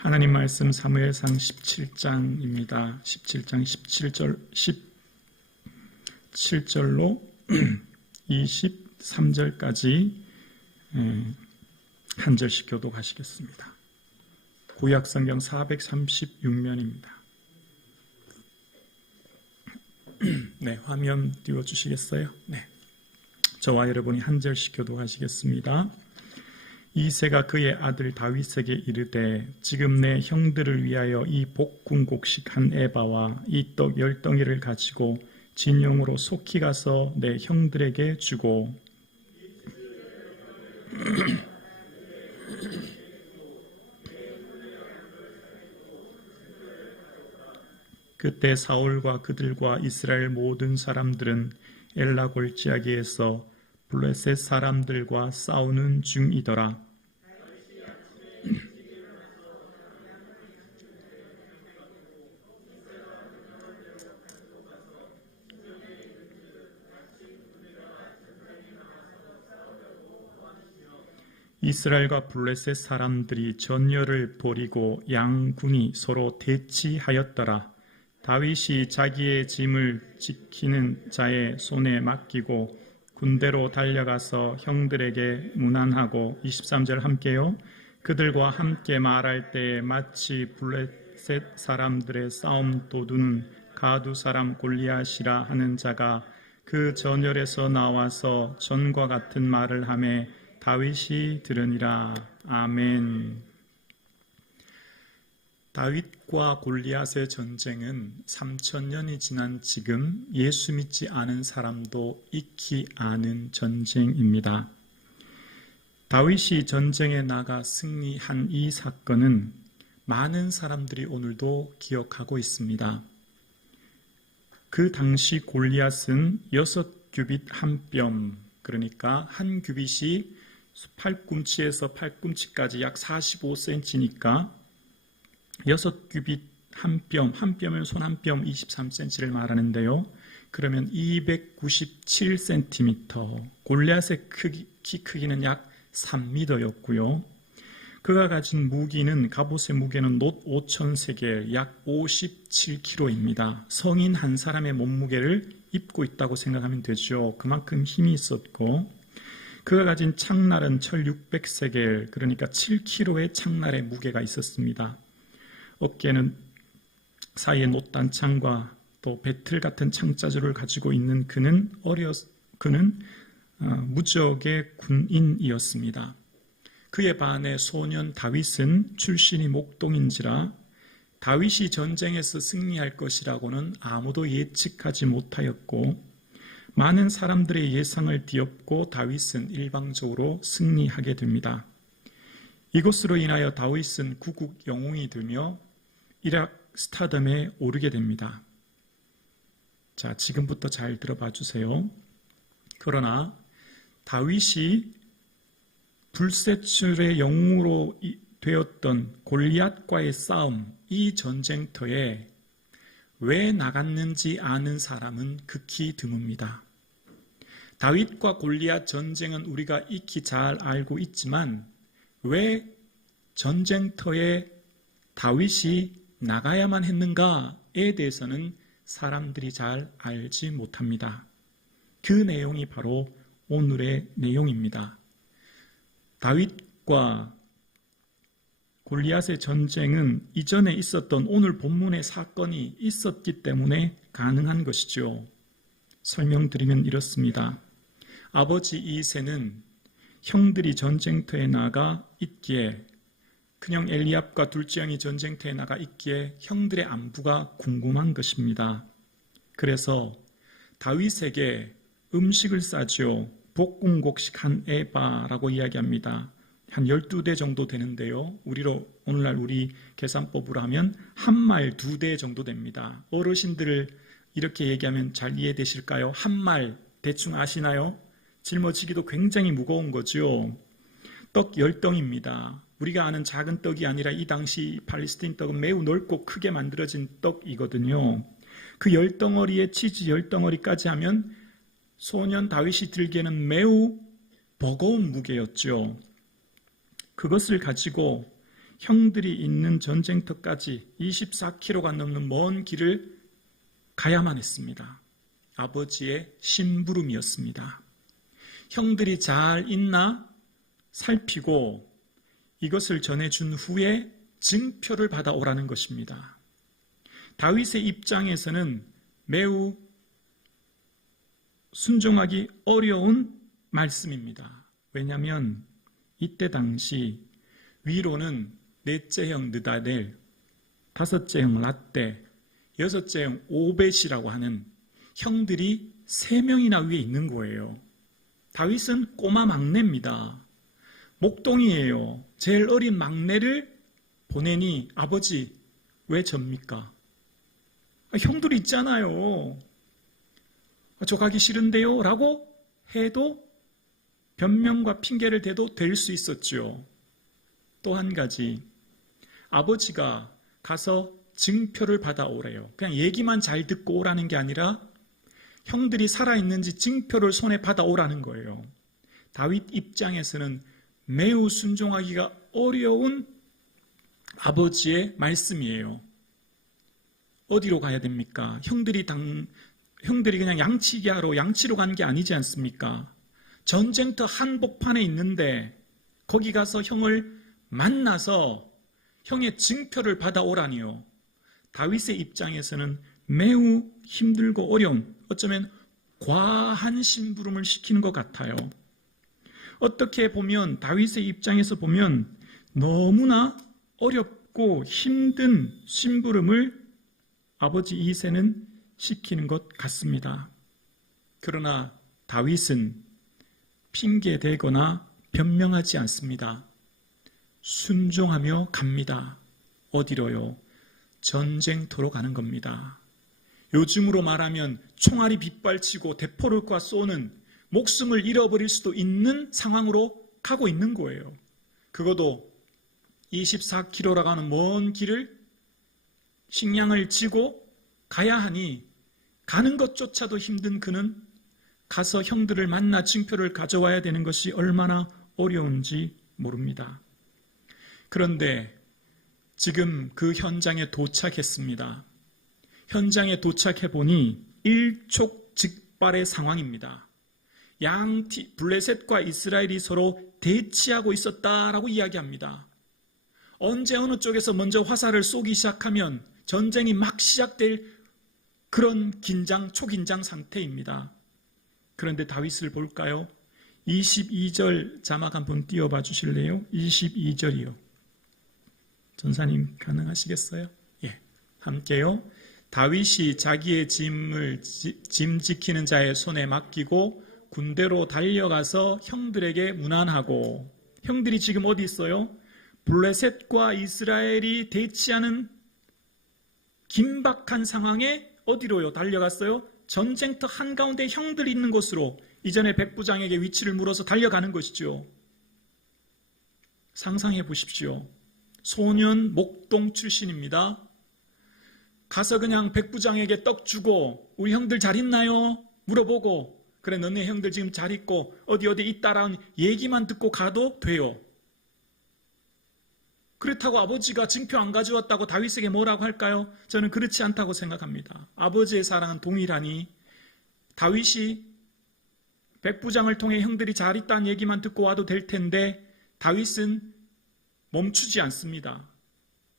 하나님 말씀 사무엘상 17장입니다. 17장 17절로 23절까지 한 절씩 교독하시겠습니다. 구약성경 436면입니다. 네, 화면 띄워주시겠어요? 네, 저와 여러분이 한 절씩 교독하시겠습니다. 이새가 그의 아들 다윗에게 이르되 지금 내 형들을 위하여 이 볶음곡식 한 에바와 이 떡 10덩이를 가지고 진영으로 속히 가서 내 형들에게 주고 그때 사울과 그들과 이스라엘 모든 사람들은 엘라 골짜기에서 블레셋 사람들과 싸우는 중이더라. 이스라엘과 블레셋 사람들이 전열을 벌이고 양군이 서로 대치하였더라. 다윗이 자기의 짐을 지키는 자의 손에 맡기고 군대로 달려가서 형들에게 문안하고 23절 함께요. 그들과 함께 말할 때에 마치 블레셋 사람들의 싸움 도두는 가두 사람 골리앗이라 하는 자가 그 전열에서 나와서 전과 같은 말을 하며 다윗이 들으니라. 아멘. 다윗과 골리앗의 전쟁은 3000년이 지난 지금 예수 믿지 않은 사람도 익히 아는 전쟁입니다. 다윗이 전쟁에 나가 승리한 이 사건은 많은 사람들이 오늘도 기억하고 있습니다. 그 당시 골리앗은 6규빗 한 뼘, 그러니까 한 규빗이 팔꿈치에서 팔꿈치까지 약 45cm니까 6규빗 한 뼘이면 손 한 뼘 23cm를 말하는데요. 그러면 297cm, 골리앗의 키 크기는 약 3m였고요. 그가 가진 무기는, 갑옷의 무게는 놋 5,000세겔, 약 57kg입니다. 성인 한 사람의 몸무게를 입고 있다고 생각하면 되죠. 그만큼 힘이 있었고, 그가 가진 창날은 철 600세겔, 그러니까 7kg의 창날의 무게가 있었습니다. 어깨는 사이에 놋단창과 또 배틀 같은 창자주를 가지고 있는 그는 무적의 군인이었습니다. 그에 반해 소년 다윗은 출신이 목동인지라 다윗이 전쟁에서 승리할 것이라고는 아무도 예측하지 못하였고 많은 사람들의 예상을 뒤엎고 다윗은 일방적으로 승리하게 됩니다. 이것으로 인하여 다윗은 구국 영웅이 되며 이락 스타덤에 오르게 됩니다. 자, 지금부터 잘 들어봐 주세요. 그러나 다윗이 불세출의 영웅으로 되었던 골리앗과의 싸움, 이 전쟁터에 왜 나갔는지 아는 사람은 극히 드뭅니다. 다윗과 골리앗 전쟁은 우리가 익히 잘 알고 있지만 왜 전쟁터에 다윗이 나가야만 했는가에 대해서는 사람들이 잘 알지 못합니다. 그 내용이 바로 오늘의 내용입니다. 다윗과 골리앗의 전쟁은 이전에 있었던 오늘 본문의 사건이 있었기 때문에 가능한 것이죠. 설명드리면 이렇습니다. 아버지 이새는 형들이 전쟁터에 나가 있기에, 큰형 엘리압과 둘째 형이 전쟁터에 나가 있기에 형들의 안부가 궁금한 것입니다. 그래서 다윗에게 음식을 싸죠. 볶음곡식 한 에바라고 이야기합니다. 한 12대 정도 되는데요. 오늘날 우리 계산법으로 하면 한 말 2대 정도 됩니다. 어르신들을 이렇게 얘기하면 잘 이해되실까요? 한 말 대충 아시나요? 짊어지기도 굉장히 무거운 거죠. 떡 10덩입니다. 우리가 아는 작은 떡이 아니라 이 당시 팔레스틴 떡은 매우 넓고 크게 만들어진 떡이거든요. 그 10덩어리에 치즈 10덩어리까지 하면 소년 다윗이 들기에는 매우 버거운 무게였죠. 그것을 가지고 형들이 있는 전쟁터까지 24km가 넘는 먼 길을 가야만 했습니다. 아버지의 심부름이었습니다. 형들이 잘 있나 살피고 이것을 전해준 후에 증표를 받아오라는 것입니다. 다윗의 입장에서는 매우 순종하기 어려운 말씀입니다. 왜냐하면 이때 당시 위로는 넷째 형 느다넬, 다섯째 형 랏대, 여섯째 형 오벳이라고 하는 형들이 3명이나 위에 있는 거예요. 다윗은 꼬마 막내입니다. 목동이에요. 제일 어린 막내를 보내니 아버지 왜 접니까? 형들이 있잖아요. 저 가기 싫은데요? 라고 해도 변명과 핑계를 대도 될 수 있었죠. 또 한 가지, 아버지가 가서 증표를 받아오래요. 그냥 얘기만 잘 듣고 오라는 게 아니라 형들이 살아있는지 증표를 손에 받아오라는 거예요. 다윗 입장에서는 매우 순종하기가 어려운 아버지의 말씀이에요. 어디로 가야 됩니까? 형들이 그냥 양치기 하러 양치로 간 게 아니지 않습니까? 전쟁터 한복판에 있는데 거기 가서 형을 만나서 형의 증표를 받아오라니요. 다윗의 입장에서는 매우 힘들고 어려운, 어쩌면 과한 심부름을 시키는 것 같아요. 어떻게 보면 다윗의 입장에서 보면 너무나 어렵고 힘든 심부름을 아버지 이새는 시키는 것 같습니다. 그러나 다윗은 핑계대거나 변명하지 않습니다. 순종하며 갑니다. 어디로요? 전쟁터로 가는 겁니다. 요즘으로 말하면 총알이 빗발치고 대포를 쏘는 목숨을 잃어버릴 수도 있는 상황으로 가고 있는 거예요. 그것도 24km라고 하는 먼 길을 식량을 지고 가야 하니 가는 것조차도 힘든 그는 가서 형들을 만나 증표를 가져와야 되는 것이 얼마나 어려운지 모릅니다. 그런데 지금 그 현장에 도착했습니다. 현장에 도착해 보니 일촉즉발의 상황입니다. 블레셋과 이스라엘이 서로 대치하고 있었다라고 이야기합니다. 언제 어느 쪽에서 먼저 화살을 쏘기 시작하면 전쟁이 막 시작될 그런 초긴장 상태입니다. 그런데 다윗을 볼까요? 22절 자막 한번 띄워봐 주실래요? 22절이요. 전사님 가능하시겠어요? 예, 함께요. 다윗이 자기의 짐 지키는 자의 손에 맡기고 군대로 달려가서 형들에게 문안하고, 형들이 지금 어디 있어요? 블레셋과 이스라엘이 대치하는 긴박한 상황에 어디로요? 달려갔어요? 전쟁터 한가운데 형들이 있는 곳으로 이전에 백부장에게 위치를 물어서 달려가는 것이죠. 상상해 보십시오. 소년 목동 출신입니다. 가서 그냥 백부장에게 떡 주고 우리 형들 잘 있나요? 물어보고, 그래 너네 형들 지금 잘 있고 어디 있다라는 얘기만 듣고 가도 돼요. 그렇다고 아버지가 증표 안 가져왔다고 다윗에게 뭐라고 할까요? 저는 그렇지 않다고 생각합니다. 아버지의 사랑은 동일하니 다윗이 백부장을 통해 형들이 잘 있다는 얘기만 듣고 와도 될 텐데 다윗은 멈추지 않습니다.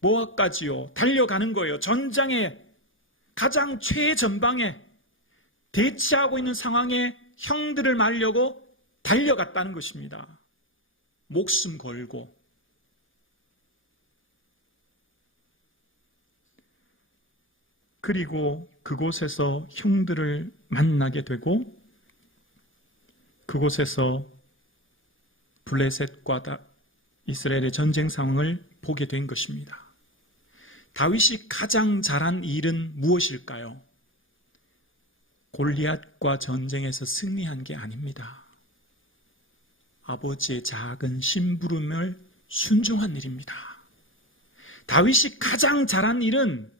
뭐까지요? 달려가는 거예요. 전장의 가장 최전방에 대치하고 있는 상황에 형들을 말려고 달려갔다는 것입니다. 목숨 걸고. 그리고 그곳에서 형들을 만나게 되고 그곳에서 블레셋과 이스라엘의 전쟁 상황을 보게 된 것입니다. 다윗이 가장 잘한 일은 무엇일까요? 골리앗과 전쟁에서 승리한 게 아닙니다. 아버지의 작은 심부름을 순종한 일입니다. 다윗이 가장 잘한 일은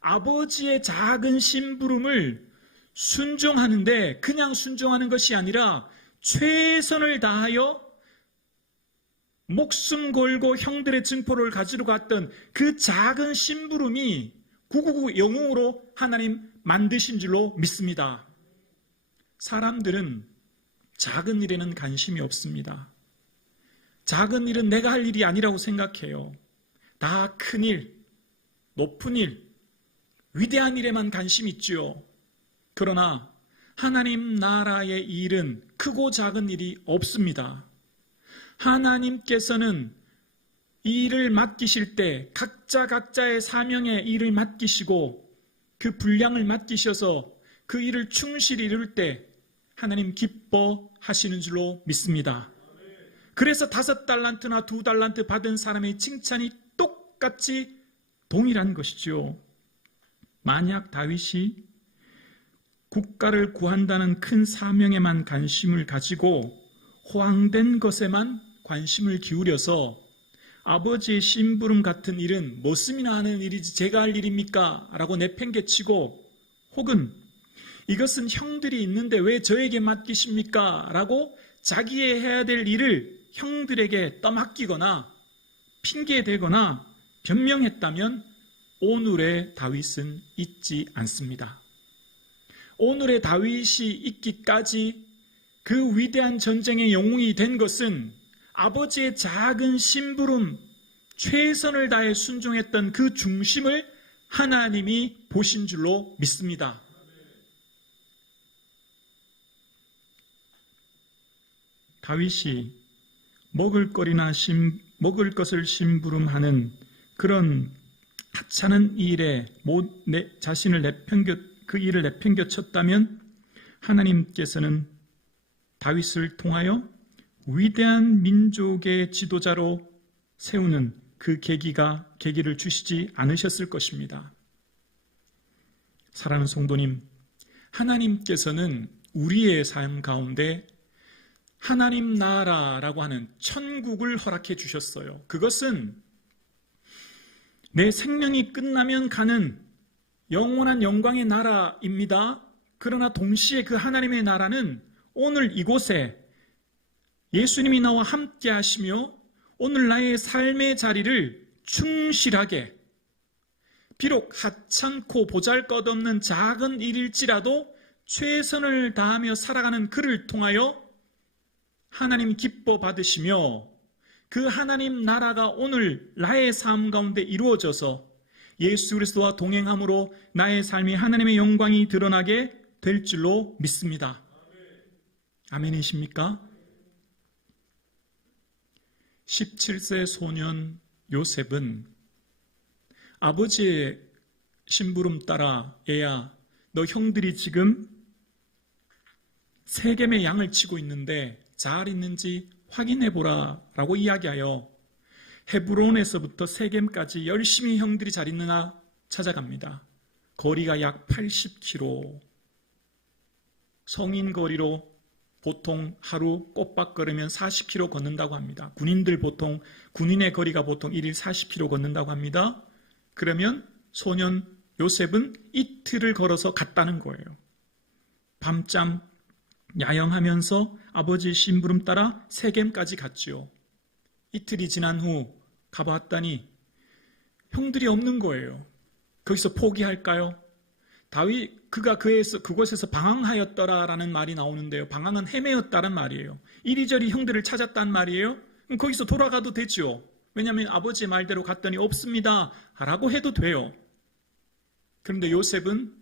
아버지의 작은 심부름을 순종하는데 그냥 순종하는 것이 아니라 최선을 다하여 목숨 걸고 형들의 증포를 가지러 갔던 그 작은 심부름이 999 영웅으로 하나님 만드신 줄로 믿습니다. 사람들은 작은 일에는 관심이 없습니다. 작은 일은 내가 할 일이 아니라고 생각해요. 다 큰 일, 높은 일, 위대한 일에만 관심이 있지요. 그러나 하나님 나라의 일은 크고 작은 일이 없습니다. 하나님께서는 이 일을 맡기실 때 각자의 사명의 일을 맡기시고 그 분량을 맡기셔서 그 일을 충실히 이룰 때 하나님 기뻐하시는 줄로 믿습니다. 그래서 5달란트나 2달란트 받은 사람의 칭찬이 똑같이 동일한 것이죠. 만약 다윗이 국가를 구한다는 큰 사명에만 관심을 가지고 호황된 것에만 관심을 기울여서 아버지의 심부름 같은 일은 머슴이나 하는 일이지 제가 할 일입니까? 라고 내팽개치고 혹은 이것은 형들이 있는데 왜 저에게 맡기십니까? 라고 자기의 해야 될 일을 형들에게 떠맡기거나 핑계대거나 변명했다면 오늘의 다윗은 있지 않습니다. 오늘의 다윗이 있기까지 그 위대한 전쟁의 영웅이 된 것은 아버지의 작은 심부름, 최선을 다해 순종했던 그 중심을 하나님이 보신 줄로 믿습니다. 다윗이 먹을 것을 심부름하는 그런 하찮은 일에 그 일을 내팽겨쳤다면 하나님께서는 다윗을 통하여 위대한 민족의 지도자로 세우는 그 계기를 주시지 않으셨을 것입니다. 사랑하는 성도님, 하나님께서는 우리의 삶 가운데 하나님 나라라고 하는 천국을 허락해 주셨어요. 그것은 내 생명이 끝나면 가는 영원한 영광의 나라입니다. 그러나 동시에 그 하나님의 나라는 오늘 이곳에 예수님이 나와 함께 하시며 오늘 나의 삶의 자리를 충실하게 비록 하찮고 보잘것없는 작은 일일지라도 최선을 다하며 살아가는 그를 통하여 하나님 기뻐 받으시며 그 하나님 나라가 오늘 나의 삶 가운데 이루어져서 예수 그리스도와 동행함으로 나의 삶이 하나님의 영광이 드러나게 될 줄로 믿습니다. 아멘이십니까? 17세 소년 요셉은 아버지의 심부름 따라 얘야 너 형들이 지금 세겜의 양을 치고 있는데 잘 있는지 확인해보라 라고 이야기하여 헤브론에서부터 세겜까지 열심히 형들이 잘 있느냐 찾아갑니다. 거리가 약 80km, 성인 거리로 보통 하루 꼬박 걸으면 40km 걷는다고 합니다. 군인의 거리가 보통 1일 40km 걷는다고 합니다. 그러면 소년 요셉은 이틀을 걸어서 갔다는 거예요. 밤잠 야영하면서 아버지 심부름 따라 세겜까지 갔지요. 이틀이 지난 후 가봤더니 형들이 없는 거예요. 거기서 포기할까요? 그가 그곳에서 방황하였더라라는 말이 나오는데요. 방황은 헤매었다는 말이에요. 이리저리 형들을 찾았단 말이에요. 그럼 거기서 돌아가도 되죠. 왜냐하면 아버지의 말대로 갔더니 없습니다 라고 해도 돼요. 그런데 요셉은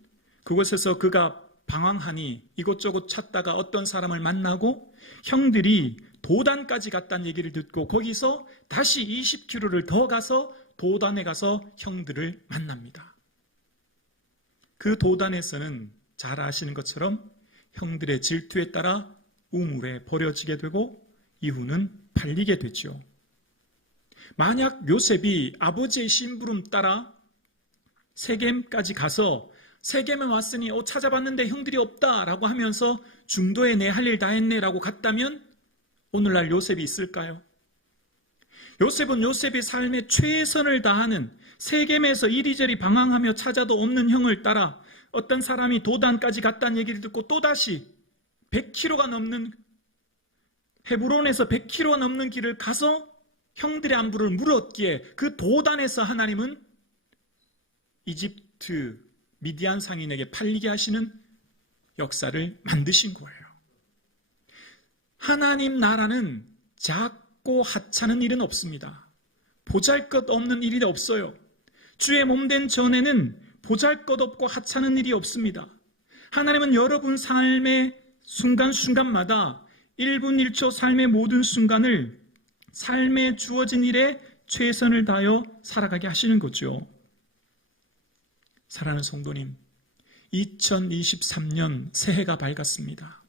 그곳에서 그가 방황하니 이곳저곳 찾다가 어떤 사람을 만나고 형들이 도단까지 갔다는 얘기를 듣고 거기서 다시 20km를 더 가서 도단에 가서 형들을 만납니다. 그 도단에서는 잘 아시는 것처럼 형들의 질투에 따라 우물에 버려지게 되고 이후는 팔리게 되죠. 만약 요셉이 아버지의 심부름 따라 세겜까지 가서 세겜에 왔으니 찾아봤는데 형들이 없다라고 하면서 중도에 내 할 일 다 했네라고 갔다면 오늘날 요셉이 있을까요? 요셉은 요셉의 삶에 최선을 다하는 세겜에서 이리저리 방황하며 찾아도 없는 형을 따라 어떤 사람이 도단까지 갔다는 얘기를 듣고 또다시 100km가 넘는 헤브론에서 100km가 넘는 길을 가서 형들의 안부를 물었기에 그 도단에서 하나님은 이집트 미디안 상인에게 팔리게 하시는 역사를 만드신 거예요. 하나님 나라는 작고 하찮은 일은 없습니다. 보잘것없는 일이 없어요. 주의 몸된 전에는 보잘것없고 하찮은 일이 없습니다. 하나님은 여러분 삶의 순간순간마다 1분 1초 삶의 모든 순간을 삶에 주어진 일에 최선을 다하여 살아가게 하시는 거죠. 사랑하는 성도님, 2023년 새해가 밝았습니다.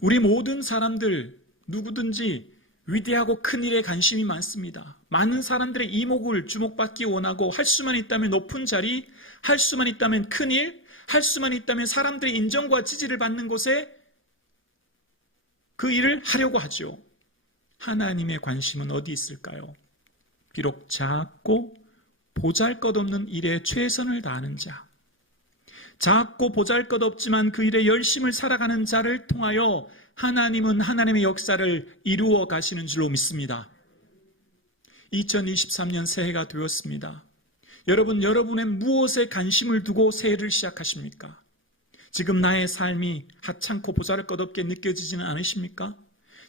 우리 모든 사람들 누구든지 위대하고 큰 일에 관심이 많습니다. 많은 사람들의 이목을 주목받기 원하고 할 수만 있다면 높은 자리, 할 수만 있다면 큰 일, 할 수만 있다면 사람들의 인정과 지지를 받는 곳에 그 일을 하려고 하죠. 하나님의 관심은 어디 있을까요? 비록 작고 보잘것없는 일에 최선을 다하는 자, 작고 보잘것없지만 그 일에 열심을 살아가는 자를 통하여 하나님은 하나님의 역사를 이루어 가시는 줄로 믿습니다. 2023년 새해가 되었습니다. 여러분, 여러분의 무엇에 관심을 두고 새해를 시작하십니까? 지금 나의 삶이 하찮고 보잘것없게 느껴지지는 않으십니까?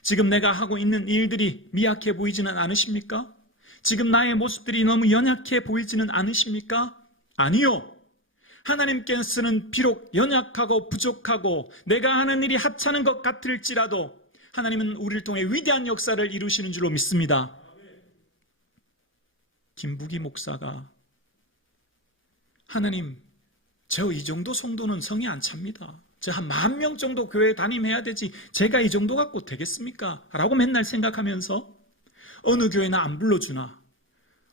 지금 내가 하고 있는 일들이 미약해 보이지는 않으십니까? 지금 나의 모습들이 너무 연약해 보이지는 않으십니까? 아니요. 하나님께서는 비록 연약하고 부족하고 내가 하는 일이 하찮은 것 같을지라도 하나님은 우리를 통해 위대한 역사를 이루시는 줄로 믿습니다. 김부기 목사가 하나님, 저 이 정도 성도는 성이 안 찹니다. 저 한 10,000명 정도 교회 담임해야 되지 제가 이 정도 갖고 되겠습니까? 라고 맨날 생각하면서 어느 교회는 안 불러주나,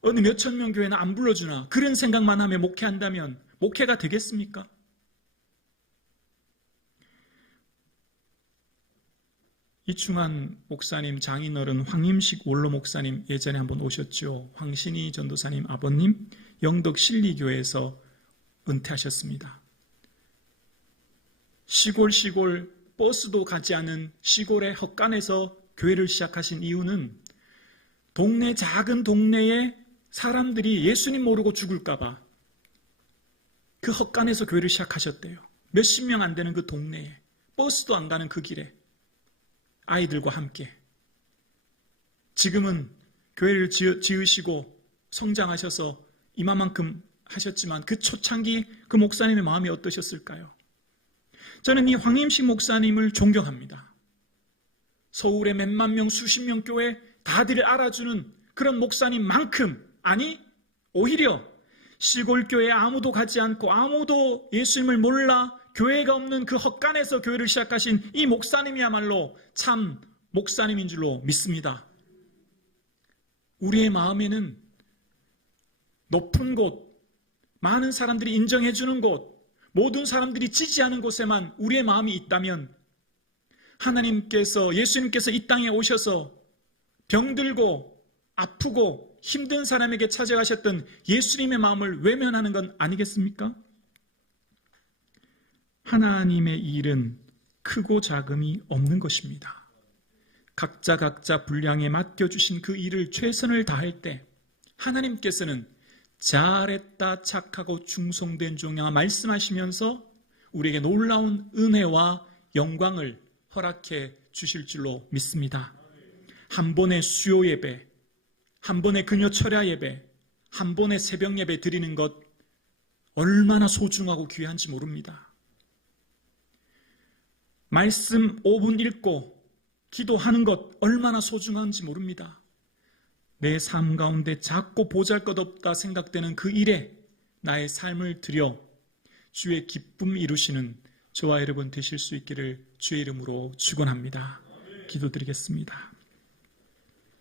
어느 몇천 명 교회는 안 불러주나, 그런 생각만 하며 목회한다면 목회가 되겠습니까? 이충환 목사님 장인어른 황임식 원로 목사님 예전에 한번 오셨죠. 황신희 전도사님 아버님 영덕 신리교회에서 은퇴하셨습니다. 시골 버스도 가지 않은 시골의 헛간에서 교회를 시작하신 이유는 작은 동네에 사람들이 예수님 모르고 죽을까봐 그 헛간에서 교회를 시작하셨대요. 몇십 명 안 되는 그 동네에, 버스도 안 가는 그 길에 아이들과 함께. 지금은 교회를 지으시고 성장하셔서 이만큼 하셨지만 그 초창기 그 목사님의 마음이 어떠셨을까요? 저는 이 황임식 목사님을 존경합니다. 서울의 몇만 명, 수십 명 교회 다들 알아주는 그런 목사님만큼, 아니 오히려 시골교회에 아무도 가지 않고 아무도 예수님을 몰라 교회가 없는 그 헛간에서 교회를 시작하신 이 목사님이야말로 참 목사님인 줄로 믿습니다. 우리의 마음에는 높은 곳, 많은 사람들이 인정해 주는 곳, 모든 사람들이 지지하는 곳에만 우리의 마음이 있다면 하나님께서, 예수님께서 이 땅에 오셔서 병들고 아프고 힘든 사람에게 찾아가셨던 예수님의 마음을 외면하는 건 아니겠습니까? 하나님의 일은 크고 작음이 없는 것입니다. 각자 분량에 맡겨주신 그 일을 최선을 다할 때 하나님께서는 잘했다 착하고 충성된 종이야 말씀하시면서 우리에게 놀라운 은혜와 영광을 허락해 주실 줄로 믿습니다. 한 번의 수요 예배, 한 번의 금요 철야 예배, 한 번의 새벽 예배 드리는 것 얼마나 소중하고 귀한지 모릅니다. 말씀 5분 읽고 기도하는 것 얼마나 소중한지 모릅니다. 내 삶 가운데 작고 보잘것없다 생각되는 그 일에 나의 삶을 드려 주의 기쁨 이루시는 저와 여러분 되실 수 있기를 주의 이름으로 축원합니다. 기도드리겠습니다.